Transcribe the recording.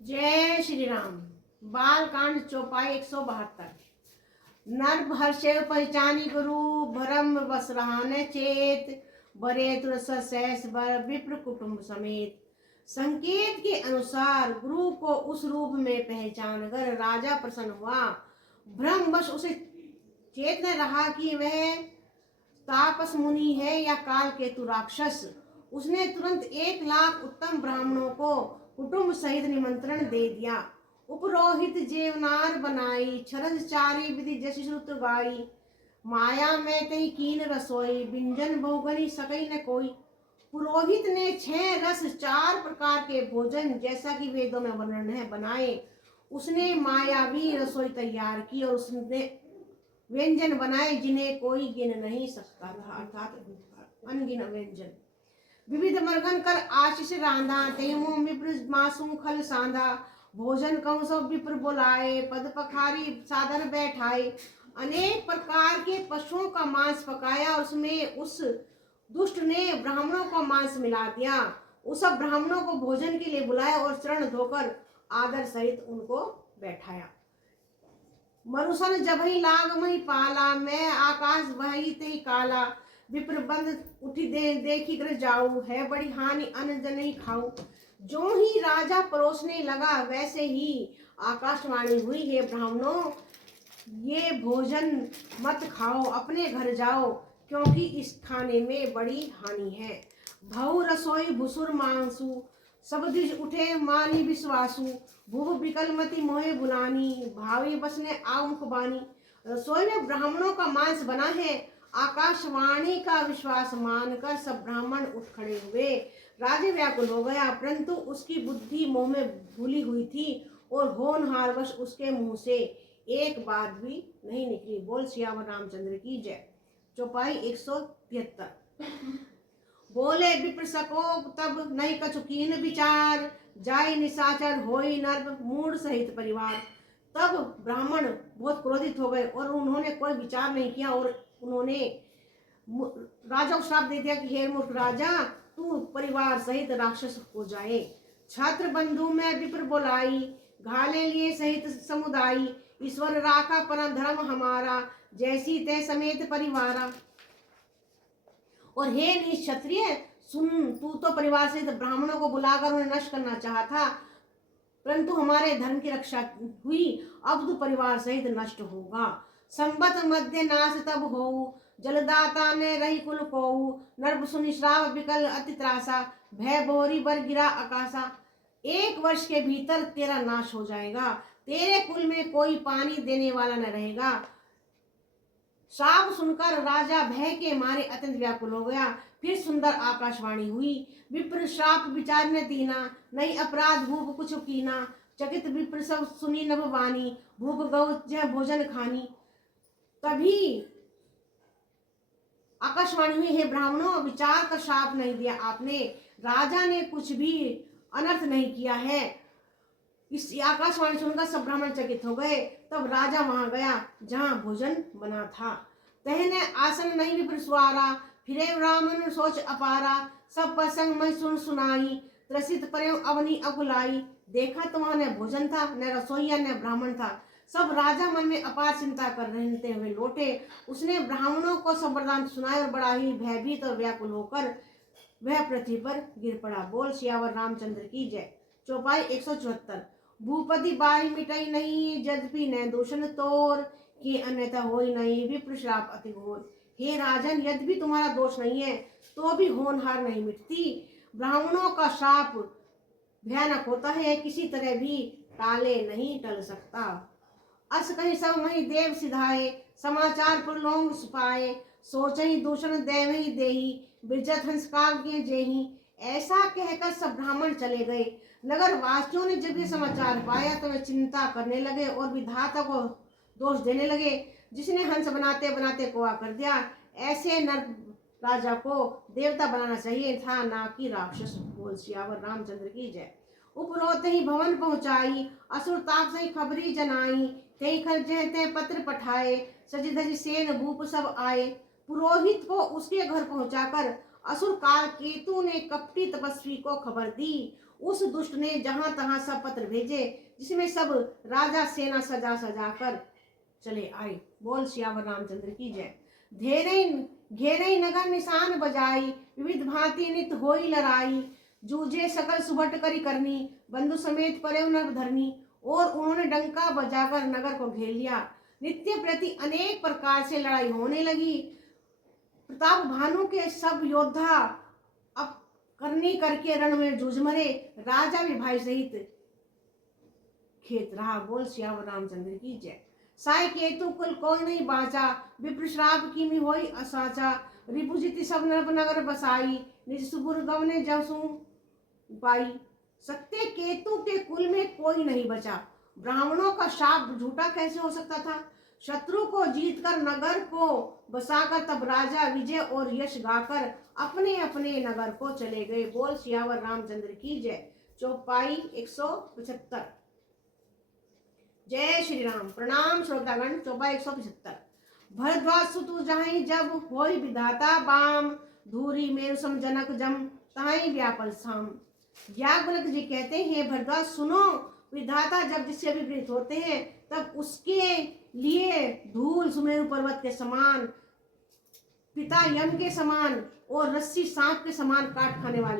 जय श्री राम। बाल कांड चौपाई 172। नर हर्षे पहचानी गुरु भरम बस रहाने चेत बरे तुरस सहस बर विप्र कुटुंब समेत। संकेत के अनुसार गुरु को उस रूप में पहचान कर राजा प्रसन्न हुआ। भ्रम बस उसे चेत न रहा कि वह तापस मुनि है या काल केतु राक्षस। उसने तुरंत 1,00,000 उत्तम ब्राह्मणों को कुटुंब सहित निमंत्रण दे दिया। उपरोहित जेवनार बनाई छरद चारी विधि जसि श्रुत गाई। माया में तई कीन रसोई व्यंजन भोगनी सकई न कोई। पुरोहित ने 6 रस 4 प्रकार के भोजन जैसा कि वेदों में वर्णन है बनाए। उसने मायावी रसोई तैयार की और उसने व्यंजन बनाए जिन्हें कोई गिन नहीं सकता था, अर्थात अनगिन व्यंजन। विविध मर्गन कर आशीष रांधा तेमो विप्र मासू खल सांधा। भोजन कहूँ सब विप्र बुलाए पद पखारी साधन बैठाए। अनेक प्रकार के पशुओं का मांस पकाया और उसमें उस दुष्ट ने ब्राह्मणों का मांस मिला दिया। उस सब ब्राह्मणों को भोजन के लिए बुलाया और चरण धोकर आदर सहित उनको बैठाया। मरुसन जबहि लाग मही पाला मैं आकाश वही ते काला। विप्र बंद उठी देखी कर जाऊ है बड़ी हानि अन्न जन नहीं खाऊ। जो ही राजा परोसने लगा वैसे ही आकाशवाणी हुई, हे ब्राह्मणों ये भोजन मत खाओ, अपने घर जाओ क्योंकि इस खाने में बड़ी हानि है। भऊ रसोई भुसुर मांसू सब दिश उठे मानी विश्वासु। भूव विकल मति मोहे बुलानी भावी बसने आव मुख बानी। रसोई में ब्राह्मणों का मांस बना है। आकाशवाणी का विश्वास मानकर सब ब्राह्मण उठ खड़े हुए। राजा व्याकुल हो गया परंतु उसकी बुद्धि मोह में भूली हुई थी और होनहारवश उसके मुंह से एक बात भी नहीं निकली। बोल सियावर रामचंद्र की जय। चौपाई 173। बोले विप्र सको तब नहीं कछु कीन विचार। जाय निशाचर होई नर मूड सहित परिवार। तब ब्राह्मण बहुत क्रोधित हो गए और उन्होंने कोई विचार नहीं किया और उन्होंने राजा को श्राप दे दिया कि हे मूर्ख राजा तू परिवार सहित राक्षस हो जाए। छात्र बंधु में विप्र बोलाई घाले लिए सहित समुदायी। ईश्वर राखा परम धर्म हमारा जैसी तय समेत परिवारा। और हे निक्षत्रिय सुन, तू तो परिवार सहित ब्राह्मणों को बुलाकर उन्हें नष्ट करना चाहा था परंतु हमारे धर्म की रक्षा हुई, अब तू परिवार सहित नष्ट होगा। संबत मध्य नाश तब हो जलदाता ने रही कुल को। नर्भ सुनि श्राप विकल अति त्रासा भय बोरी बर गिरा आकाशा। 1 वर्ष के भीतर तेरा नाश हो जाएगा, तेरे कुल में कोई पानी देने वाला न रहेगा। श्राप सुनकर राजा भय के मारे अत्यंत व्याकुल हो गया। फिर सुंदर आकाशवाणी हुई विप्र श्राप विचार न दीना नहीं अपराध भूप कुछ कीना। चकित विप्र सब सुनी नभ वाणी भूप गौ जय भोजन खानी। तभी आकाशवाणी हुई हे ब्राह्मणों विचार का श्राप नहीं दिया आपने, राजा ने कुछ भी अनर्थ नहीं किया है। इस आकाशवाणी सुनकर सब ब्राह्मण चकित हो गए। तब राजा वहां गया जहां भोजन बना था। तहने आसन नहीं विप्र सुआरा फिरे ब्राह्मण सोच अपारा। सब प्रसंग मैं सुनाई त्रसित प्रेम अवनी अकुलाई। देखा तो वहां न भोजन था न रसोईया न ब्राह्मण था। सब राजा मन में अपार चिंता कर रहते हुए लौटे। उसने ब्राह्मणों को सब वरदान सुनाए और बड़ा ही भयभीत और व्याकुल होकर वह पृथ्वी पर गिर पड़ा। बोल सियावर रामचंद्र की जय। चौपाई 174। भूपति बाई मिटाई नहीं यद्यपि न दूषण तोर कि अन्यथा होई नहीं विप्र श्राप अति घोर। हे राजन यद्यपि तुम्हारा दोष नहीं है तो भी होनहार नहीं मिटती। ब्राह्मणों का श्राप भयानक होता है, किसी तरह भी टाले नहीं टल सकता। अस कहीं सब मही देव सिधाए समाचार पुरलोंग सुपाए। सोचहि दूषण देवहि देही बिरजत हंस काव्य जेही। ऐसा कहकर सब ब्राह्मण चले गए। नगर वासियों ने जब ये समाचार पाया तो वे चिंता करने लगे और विधाता को दोष देने लगे जिसने हंस बनाते बनाते कोआ कर दिया। ऐसे नर राजा को देवता बनाना चाहिए था ना कि राक्षस। बोल सियावर रामचंद्र की जय। उपरोत ही भवन पहुंचाई असुर ताप से खबरी जनाई। तई खर्च ते पत्र पठाए सजी धजी सेन भूप सब आए। पुरोहित को उसके घर पहुंचाकर असुर काल केतु ने कपटी तपस्वी को खबर दी उस दुष्ट ने जहां तहां सब पत्र भेजे, जिसमें सब राजा सेना सजा सजा कर चले आए। बोल सियावर रामचंद्र की जय। घेरे घेरे नगर निशान बजाई, विविध भांति नित होई लड़ाई। जूझे सकल सुबट करी करनी, बंधु समेत परे नर धरनी। और उन्होंने डंका बजाकर नगर को घेर लिया। नित्य प्रति अनेक प्रकार से लड़ाई होने लगी। प्रताप भानु के सब योद्धा अब करनी करके रण में जूझ मरे। राजा भी भाई सहित खेत रहा। बोल सियावर रामचंद्र की जय। साय केतु कुल कोई नहीं बाचा, विप्र श्राप की में होई असाचा। रिपुजिति सब नगर बसाई, निज सुपुर गवने जसु पाई। सत्य केतु के कुल में कोई नहीं बचा। ब्राह्मणों का शाप झूठा कैसे हो सकता था। शत्रु को जीतकर नगर को बसाकर तब राजा विजय और यश गाकर अपने अपने नगर को चले गए। बोल सियावर रामचंद्र की जय। चौपाई 175। जय श्री राम। प्रणाम श्रोतागण। चौपाई 175। भरद्वाज सुतु जाहि जब होई विधाता बाम, धूरी मेरु सम जनक जम ताहि व्यापल साम। याज्ञवल्क्य जी कहते हैं, भरद्वाज सुनो, विधाता जब जिससे विपरीत होते हैं तब उसके लिए धूल सुमेरु पर्वत के समान, पिता यम के समान और रस्सी सांप के समान काट खाने वाली